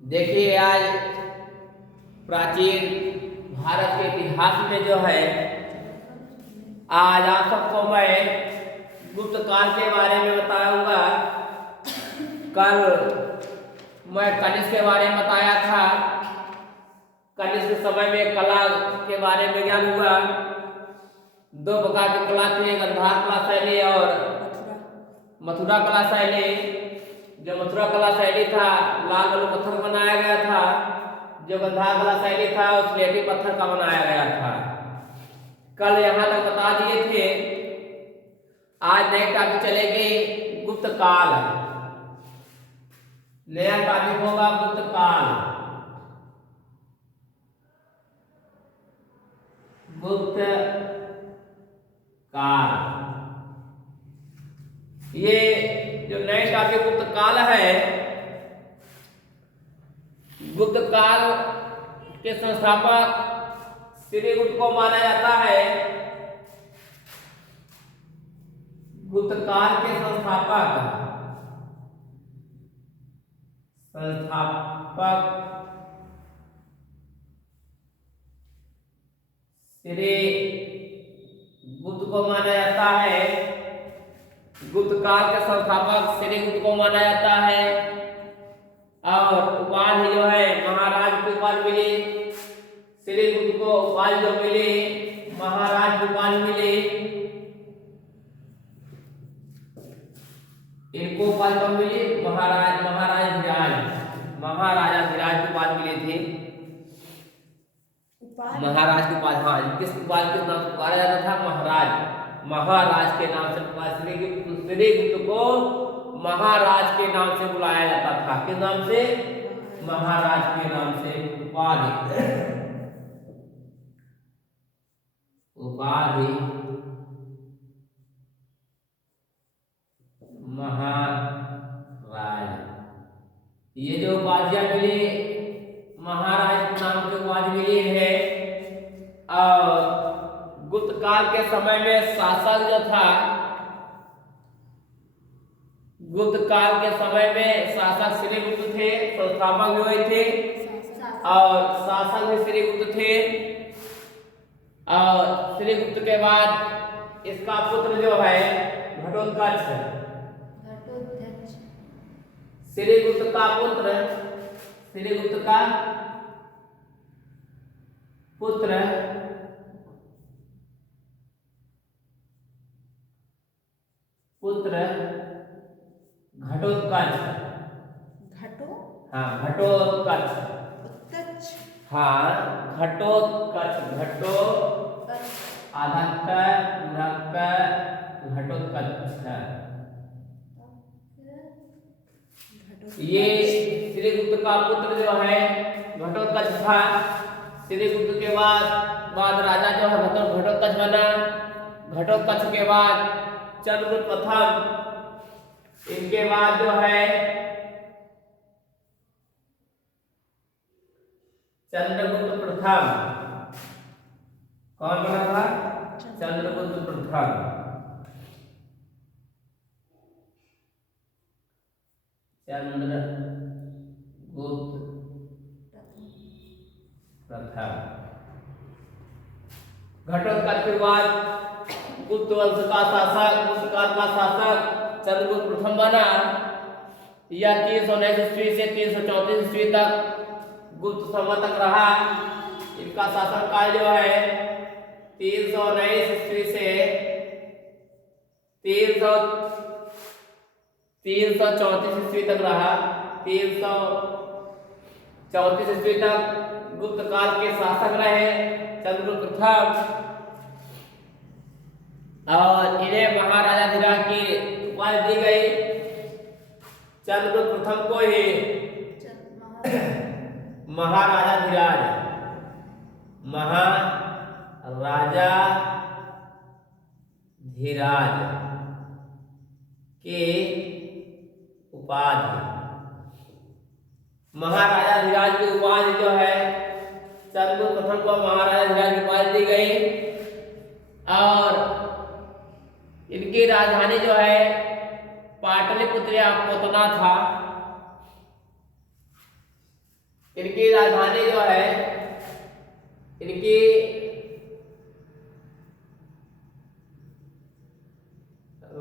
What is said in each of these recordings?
देखिए आज प्राचीन भारत के इतिहास में जो है आज आप सबको मैं गुप्त काल के बारे में बताऊंगा। कल मैं कनिष्क के बारे में बताया था। कनिष्क समय में कला के बारे में ज्ञान हुआ। दो प्रकार की कला थी, गांधार कला शैली और मथुरा कला शैली। जो मथुरा कला शैली था लाल बलू पत्थर बनाया गया था, जो गांधार कला शैली था उस स्लेटी पत्थर का बनाया गया था। कल यहाँ तक बता दिए थे। आज नए टॉपिक चलेगी गुप्त काल। नया टॉपिक होगा गुप्त काल। गुप्त काल, ये जो नए टॉपिक गुप्त काल है, गुप्त काल के संस्थापक श्री गुप्त को माना जाता है। गुप्त काल के संस्थापक श्री गुप्त को माना जाता है। गुप्त काल के संस्थापक श्री गुप्त को माना जाता है। और उपाधि जो है महाराज की उपाधि मिली। श्री गुप्त को उपाधि जो मिली महाराज की उपाधि मिली। इनको उपाधि कब मिली? महाराजा धीराज की उपाधि मिली थी। महाराज की उपाधि, हाँ, किस उपाधि के नाम से पुकारा जाता था? महाराज के नाम से। श्री गुप्त को महाराज के नाम से बुलाया जाता था। किस नाम से? महाराज के नाम से उपाधि महाराज। ये जो उपाधियां मिली महाराज के नाम से उपाधि मिली है। और गुप्त काल के समय में शासक जो था, गुप्त काल के समय में शासक श्री गुप्त थे, संस्थापक भी वही थे और शासक भी श्री गुप्त थे। और श्री गुप्त के बाद इसका पुत्र जो है घटोत्कच, श्री गुप्त का पुत्र, श्री गुप्त का पुत्र घटोत्कच। हाँ, घटोत्कच। हाँ, घटोत्कच। आधा घटोत्कच। ये श्री गुप्त का पुत्र जो है घटोत्कच था। श्री गुप्त के बाद राजा जो है घटोत्कच बना। घटोत्कच के बाद चंद्रगुप्त प्रथम। इनके बाद जो है चंद्रगुप्त प्रथम। कौन बना था? चंद्रगुप्त प्रथम। चंद्रगुप्त प्रथम। घटोत्कच के बाद गुप्त वंश का शासक, गुप्त काल का शासक चंद्रगुप्त प्रथम बना। यह 319 ईस्वी से 334 ईस्वी तक गुप्त समय तक रहा। इनका शासन काल जो है 319 ईस्वी से 334 ईस्वी तक रहा। 334 ईस्वी तक गुप्त काल के शासक रहे चंद्रगुप्त प्रथम। और इन्हें महाराजा धीराज की उपाधि दी गई। चंद्रगुप्त प्रथम को ही महाराजा धीराज के उपाधि, महाराजा धीराज की उपाधि जो है चंद्रगुप्त प्रथम को महाराजा धीराज की उपाधि दी गई। और इनकी राजधानी जो है पाटलिपुत्र या पोतना था। इनकी राजधानी जो है, इनकी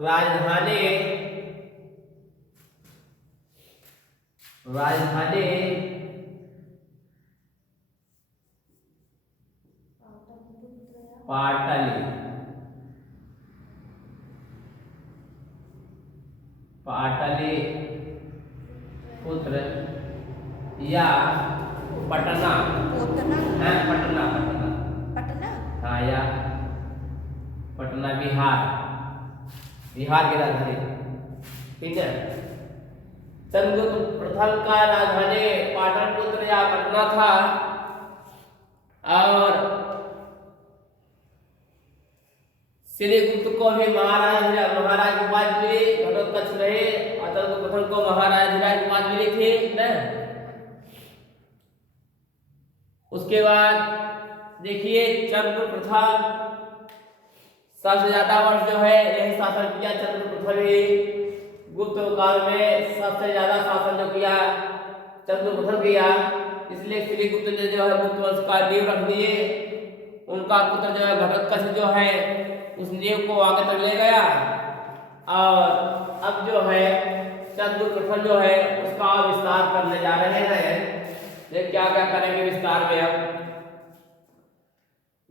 राजधानी राजधानी पाटली पाटली पुत्र या पटना पटना पटना हाँ, या पटना बिहार की राजधानी। ठीक है, चंद्रगुप्त प्रथम का राजधानी पाटलिपुत्र या पटना था। और श्रीगुप्त को भी महाराज की उपाधि मिली, घटोत्कच रहे। और चंद्रगुप्त प्रथम को महाराज की उपाधि मिली थी ना। उसके बाद देखिए, चंद्रगुप्त प्रथम सबसे ज्यादा वर्ष जो है यही शासन किया। चंद्रगुप्त प्रथम ही गुप्त काल में सबसे ज्यादा शासन जो किया चंद्रगुप्त प्रथम किया। इसलिए श्रीगुप्त ने जो है गुप्त वंश का नींव रख दिए। उनका पुत्र जो है घटोत्कच जो है उस नींव को आगे तक ले गया। और अब जो है चंद्रगुप्त प्रथम जो है उसका विस्तार करने जा रहे हैं। ये क्या क्या करेंगे विस्तार में। अब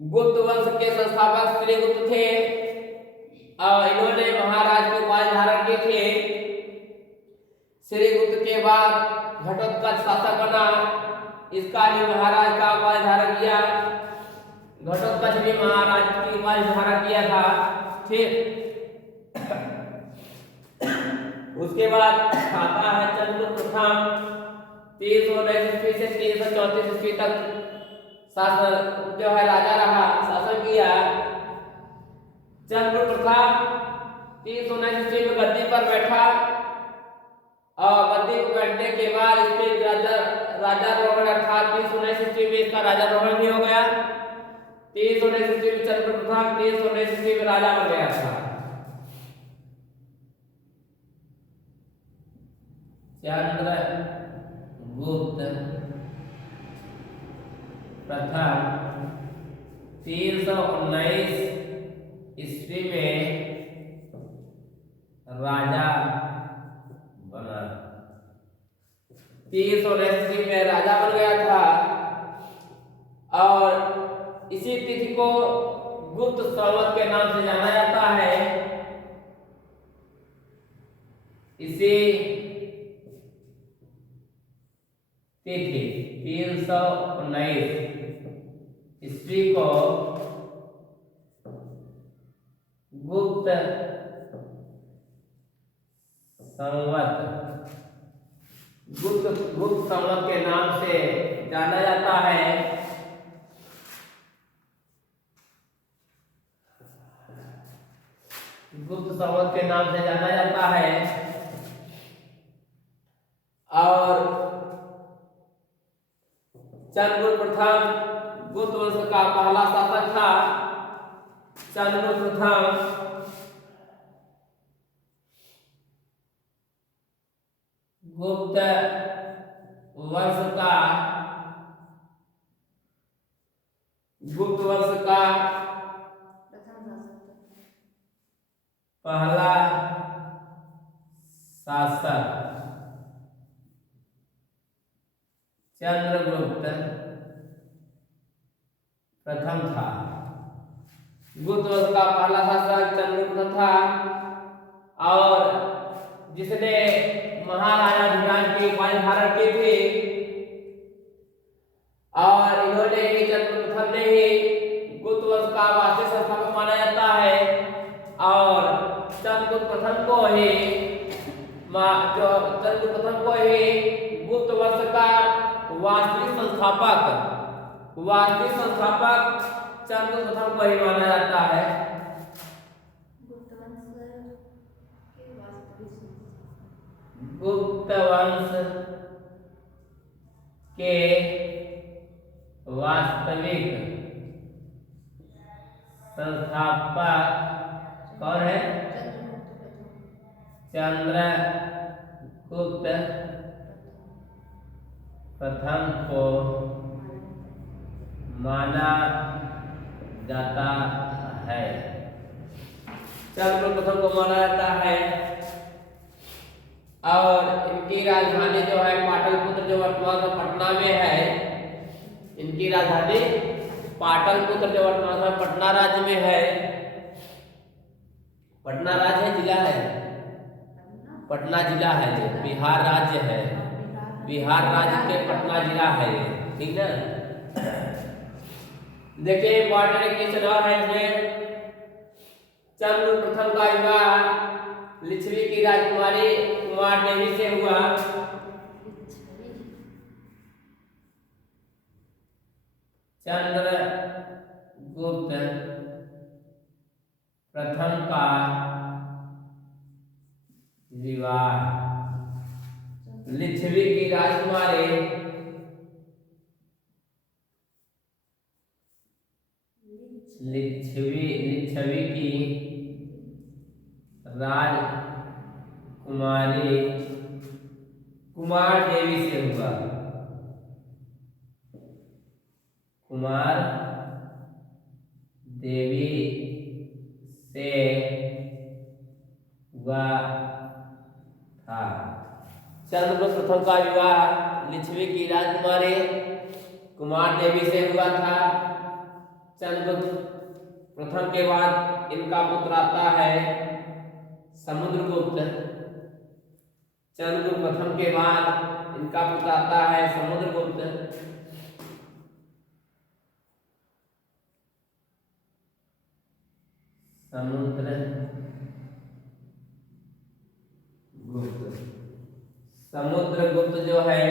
गुप्त वंश के संस्थापक श्रीगुप्त थे और इन्होंने महाराज की उपाधि धारण की थी। श्रीगुप्त के बाद घटोत्कच शासक बना, इसका भी महाराज का उपाधि धारण किया। घटोत्कच भी महाराज की उपाधि धारण किया था। ठीक, उसके बाद आता है चंद्रगुप्त प्रथम 319 ईस्वी से 334 ईस्वी तक शासन जो है राजा रहा, शासन किया। चंद्रगुप्त प्रथम 319 ईस्वी में गद्दी पर बैठा और गद्दी पर बैठने के बाद इसके राजारोहण अर्थात 319 ईस्वी में इसका राजारोहण भी हो गया। 319 ईस्वी में चंद्रगुप्त प्रथम 319 ईस्वी में राजा बन गया था। चंद्रगुप्त प्रथम 319 ईस्वी में राजा बना। 319 ईस्वी में राजा बन गया था। और इसी तिथि को गुप्त संवत के नाम से जाना जाता है। इसी तिथि 319 ईस्वी को गुप्त संवत के नाम से जाना जाता है। गुप्त संवत के नाम से जाना जाता है। और चंद्रगुप्त प्रथम गुप्त वंश का पहला शासक था। चंद्रगुप्त प्रथम गुप्त वंश का पहला शासक चंद्रगुप्त प्रथम था। गुप्त वंश का पहला शासक चंद्रगुप्त था और जिसने महाराजा ध्यान की उपाधि धारण की थी। और इन्होंने ही चंद्रगुप्त प्रथम ने ही गुप्त वंश का वास्तविक संस्थापक माना जाता है। और चंद्रगुप्त प्रथम को ही गुप्त वंश का वास्तविक संस्थापक चंद्रगुप्त प्रथम को ही माना जाता है। गुप्त वंश के वास्तविक संस्थापक कौन है? चंद्रगुप्त प्रथम को माना जाता है। चंद्रगुप्त प्रथम को माना जाता है और इनकी राजधानी जो है पाटलिपुत्र, जो वर्तमान में पटना में है, इनकी राजधानी पाटलिपुत्र जो वर्तमान में पटना राज्य में है। पटना राज्य है, जिला है? पटना जिला है, जो बिहार राज्य है, बिहार राज्य के पटना जिला है, ठीक है। देखिए इंपॉर्टेंट क्वेश्चन और है इसमें। चंद्रगुप्त प्रथम का विवाह लिच्छवी की राजकुमारी कुमार देवी से हुआ। चंद्रगुप्त प्रथम का विवाह लिच्छवी की राजकुमारी लिच्छवी की राजकुमारी कुमार देवी से हुआ। कुमार देवी से हुआ था। चंद्रगुप्त प्रथम का विवाह लिच्छवी की राजकुमारी कुमार देवी से हुआ था। चंद्रगुप्त प्रथम के बाद इनका पुत्र आता है समुद्रगुप्त। चंद्रगुप्त प्रथम के बाद इनका पुत्र आता है समुद्रगुप्त। समुद्रगुप्त जो है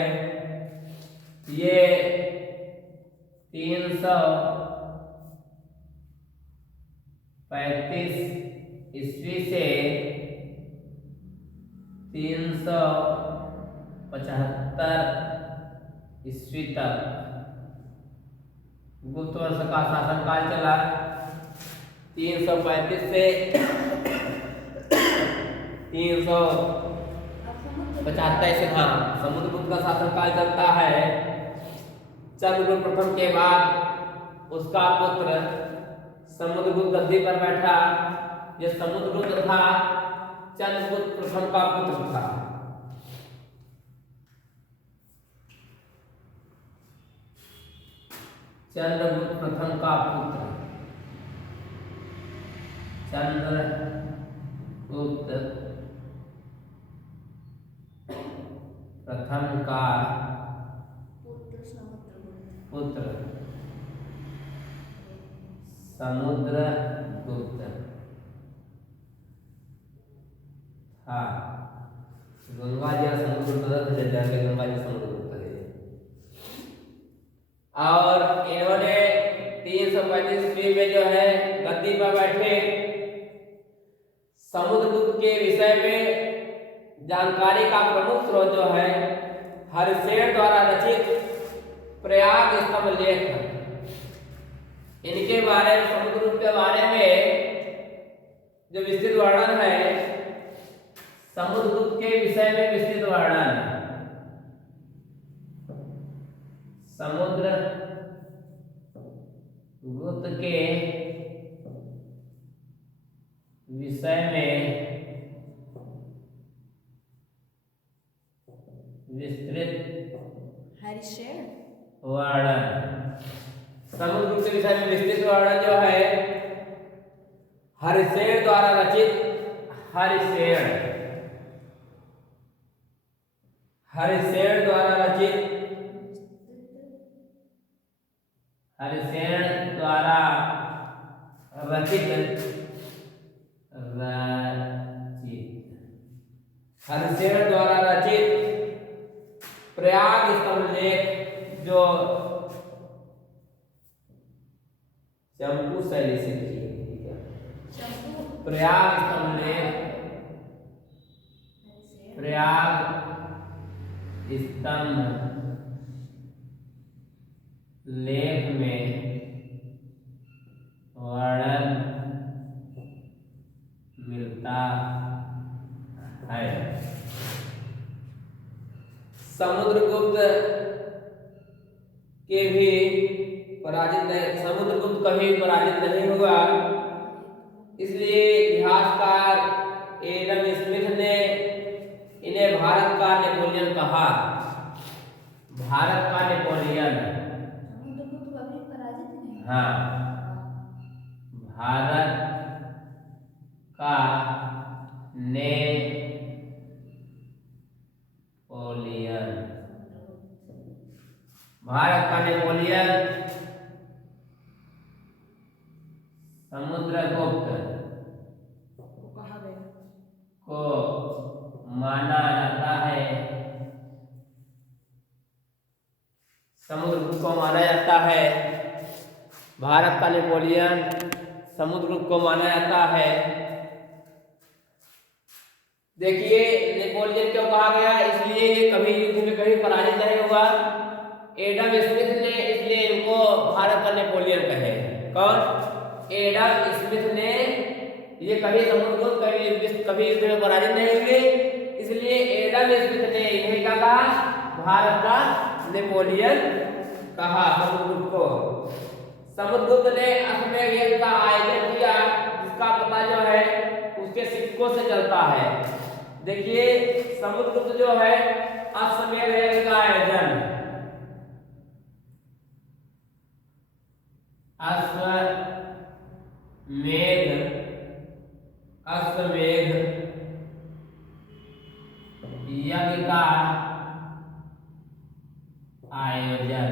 ये 335 ईस्वी से 375 ईस्वी तक गुप्त वंश का शासनकाल चला। 335 से 375 से, हाँ, समुद्रगुप्त का शासनकाल चलता है। चंद्रगुप्त प्रथम के बाद उसका पुत्र समुद्रगुप्त गद्दी पर बैठा। यह समुद्रगुप्त था, चंद्रगुप्त प्रथम का पुत्र था। चंद्रगुप्त प्रथम का पुत्र, चंद्रगुप्त प्रथम का पुत्र समुद्रगुप्त था। गंगा जी समुद्रगुप्त है, गंगा जी समुद्रगुप्त है। और इन्होंने 335 ईस्वी में जो है गद्दी पर बैठे। समुद्रगुप्त के विषय में जानकारी का प्रमुख स्रोत जो है हरिशेन द्वारा रचित प्रयाग स्तंभ लेख। इनके बारे में, समुद्रगुप्त के बारे में जो विस्तृत वर्णन है, समुद्रगुप्त के विषय में विस्तृत वर्णन, समुद्रगुप्त के विषय में विस्तृत वर्णन, समुद्रगुप्त के विषय में विस्तृत वर्णन जो है हरिशेन द्वारा रचित, हरिशेन द्वारा रचित, हरिशेन द्वारा रचित हरिशेन द्वारा रचित प्रयाग स्तंभ लेख, जो चंपू शैली से लिखी है, प्रयाग स्तंभ लेख, प्रयाग स्तंभ लेख में वर्णन मिलता है। समुद्रगुप्त के भी पराजित नहीं, समुद्रगुप्त कभी पराजित नहीं हुआ। इसलिए इतिहासकार एडम स्मिथ ने इन्हें भारत का नेपोलियन कहा। भारत का नेपोलियन, हाँ, भारत का नेपोलियन, भारत का नेपोलियन समुद्रगुप्त को माना जाता है, समुद्रगुप्त को माना जाता है, भारत का नेपोलियन समुद्रगुप्त को माना जाता है। देखिए नेपोलियन क्यों कहा गया, इसलिए ये कभी युद्ध में कभी पराजित नहीं हुआ। एडम स्मिथ ने इसलिए इनको भारत का नेपोलियन कहे। कौन? एडम स्मिथ ने, ये कभी समुद्रगुप्त कभी युद्ध में पराजित नहीं हुए, इसलिए एडम स्मिथ ने इन्हें क्या कहा, भारत का नेपोलियन कहा समुद्रगुप्त को। समुद्रगुप्त ने अश्वमेध यज्ञ का आयोजन किया, जिसका पता जो है उसके सिक्कों से चलता है। देखिए समुद्रगुप्त जो है अश्वमेध यज्ञ का आयोजन, अश्वमेध यज्ञ का आयोजन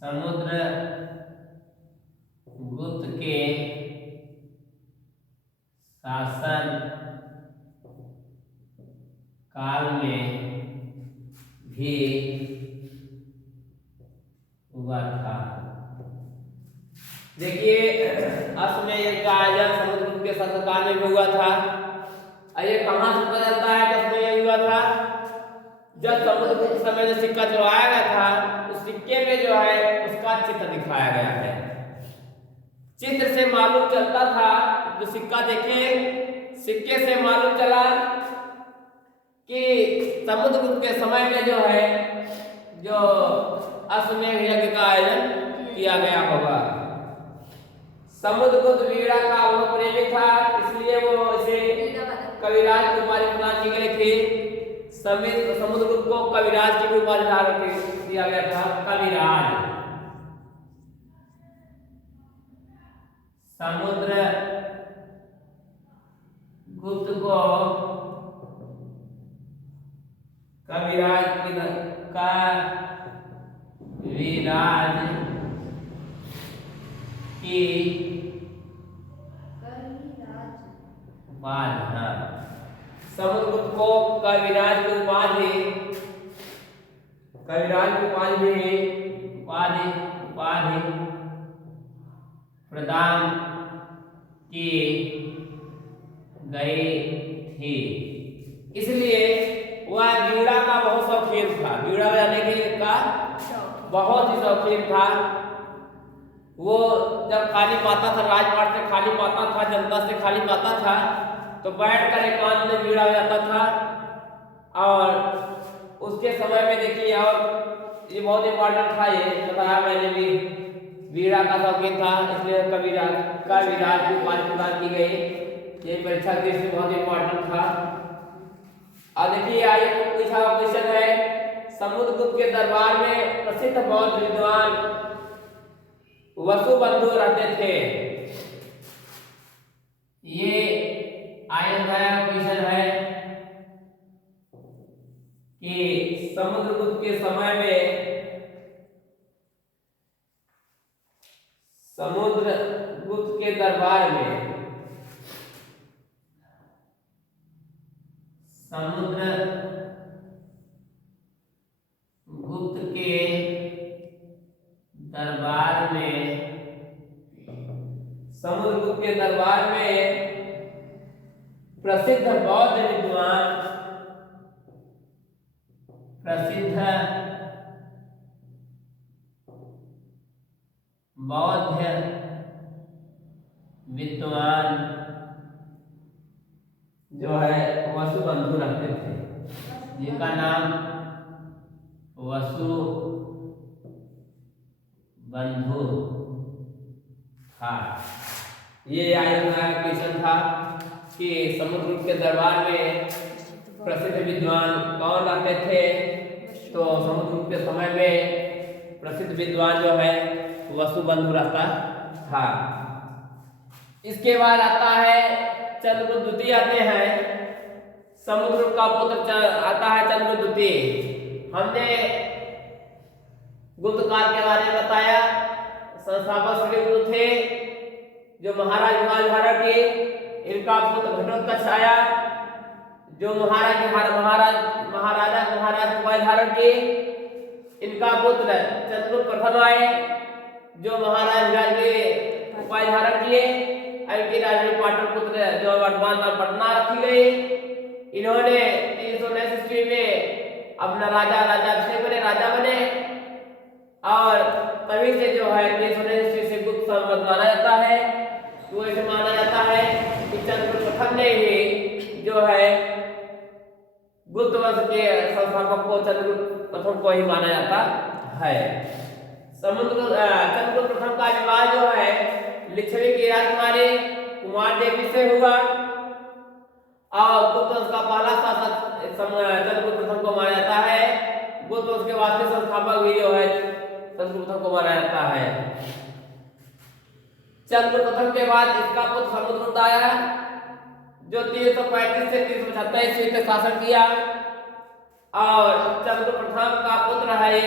समुद्रगुप्त के शासन काल में भी हुआ था। देखिए अश्वमेध यज्ञ का आयोजन समुद्रगुप्त के शासनकाल में भी हुआ था। ये कहाँ से पता चलता है कि अश्वमेध यज्ञ हुआ था? जब समुद्रगुप्त समय जो सिक्का चलवाया गया था, उस सिक्के में जो है उसका चित्र दिखाया गया है। चित्र से मालूम चलता था, जो सिक्का देखे सिक्के से मालूम चला कि समुद्रगुप्त के समय में जो है जो अश्वमेध यज्ञ का आयोजन किया गया होगा। समुद्रगुप्त वीणा का वो प्रेमी था, इसलिए वो इसे कविराज की उपाधि प्रदान की गई थी। समुद्रगुप्त को कविराज की भी उपाधि दिया गया था, कविराज। समुद्रगुप्त को कविराज का विराज की उपाधि, हाँ, समुद्रगुप्त को कविराज की उपाधि प्रदान की गई थी। इसलिए वह वीणा का बहुत शौकीन था, वीणा बजाने का बहुत ही शौकीन था। वो जब खाली पाता था, राजपाट से खाली पाता था, जनता से खाली पाता था, तो बैठकर एकांत में वीणा बजाता था। और उसके समय में देखिए, और ये बहुत इंपॉर्टेंट था, ये बताया मैंने भी, वीणा का शौकीन था, इसलिए कविराज की उपाधि प्रदान की गई। ये परीक्षा के दृष्टि से बहुत इंपॉर्टेंट था। और देखिए आइए पूछा क्वेश्चन है, समुद्रगुप्त के दरबार में प्रसिद्ध बौद्ध विद्वान वसुबंधु रहते थे। ये आया क्वेश्चन है कि समुद्रगुप्त के समय में समुद्रगुप्त के दरबार में समुद्रगुप्त के दरबार में प्रसिद्ध बौद्ध विद्वान जो है वसुबंधु रखते थे, जिनका नाम वसुबंधु था। ये क्वेश्चन था कि समुद्रगुप्त के दरबार में प्रसिद्ध विद्वान कौन रहते थे। तो समुद्रगुप्त के समय में प्रसिद्ध विद्वान जो है वसुबंधु रहता था। इसके बाद आता है चंद्रगुप्त द्वितीय आते हैं। समुद्रगुप्त का पुत्र आता है चंद्रगुप्त द्वितीय। हमने गुप्त काल के बारे में बताया। संस्थापक श्रीगुप्त थे जो महाराज भुआधारण के। इनका पुत्र घटोत्कच आया जो महाराजा भुआधारण के। इनका पुत्र चंद्रगुप्त प्रथम आए जो महाराज के उपाय धारण किए। इनकी राजधानी पाटलिपुत्र जो वर्तमान नाम पटना रखी गई। इन्होंने 319 ईस्वी में अपना राजाभिषेक बने, राजा बने और तभी से जो है 319 ईस्वी से गुप्त संवत माना जाता है। तो ऐसे माना जाता है कि चंद्रगुप्त प्रथम ने ही जो है गुप्त वंश के संस्थापक को चंद्रगुप्त प्रथम को ही माना जाता है। चंद्रगुप्त प्रथम का विवाह जो है लिच्छवी की राजकुमारी कुमार देवी से हुआ और गुप्त वंश का पहला शासक चंद्रगुप्त प्रथम को माना जाता है। गुप्त वंश के वास्तविक संस्थापक भी जो है चंद्रगुप्त प्रथम को माना जाता है। चंद्रगुप्त प्रथम के बाद इसका पुत्र समुद्रगुप्त आया जो 335 से 376 ईस्वी तक शासन किया और चंद्रगुप्त प्रथम का पुत्र है ये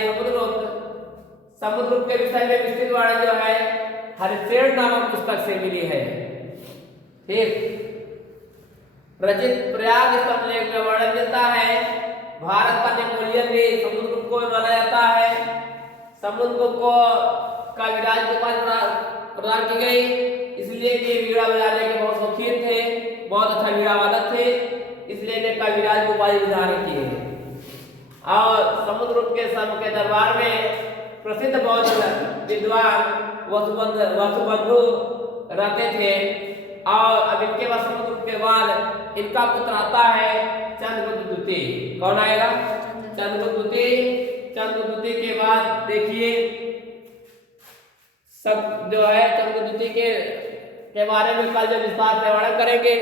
समुद्रगुप्त के विषय में विस्तृत वर्णन जो है हरिश्चंद्र नामक पुस्तक से मिली है। ठीक, रचित प्रयाग स्तंभलेख में वर्णन मिलता है। भारत का नेपोलियन भी समुद्रगुप्त को माना जाता है। समुद्रगुप्त को का विराज की उपाधि प्रदान की गई इसलिए कि वीणा बजाने के बहुत शौकीन थे, बहुत अच्छा वीणा वादक थे, इसलिए इन्हें कविराज की उपाधि धारण की है। और समुद्रगुप्त के समय के दरबार में प्रसिद्ध बौद्ध विद्वान वसुबंधु रहते थे। और अब इनके बाद समुद्रगुप्त के बाद इनका पुत्र आता है चंद्रगुप्त द्वितीय। कौन आएगा? चंद्रगुप्त द्वितीय। चंद्रगुप्त द्वितीय के बाद देखिए सब जो है चंद्रगुप्त द्वितीय के बारे में कल जब विस्तार से वर्णन करेंगे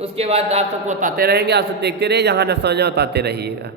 उसके बाद आप सबको बताते रहेंगे। आप सब देखते रहिए, जहाँ न समझ बताते रहिएगा।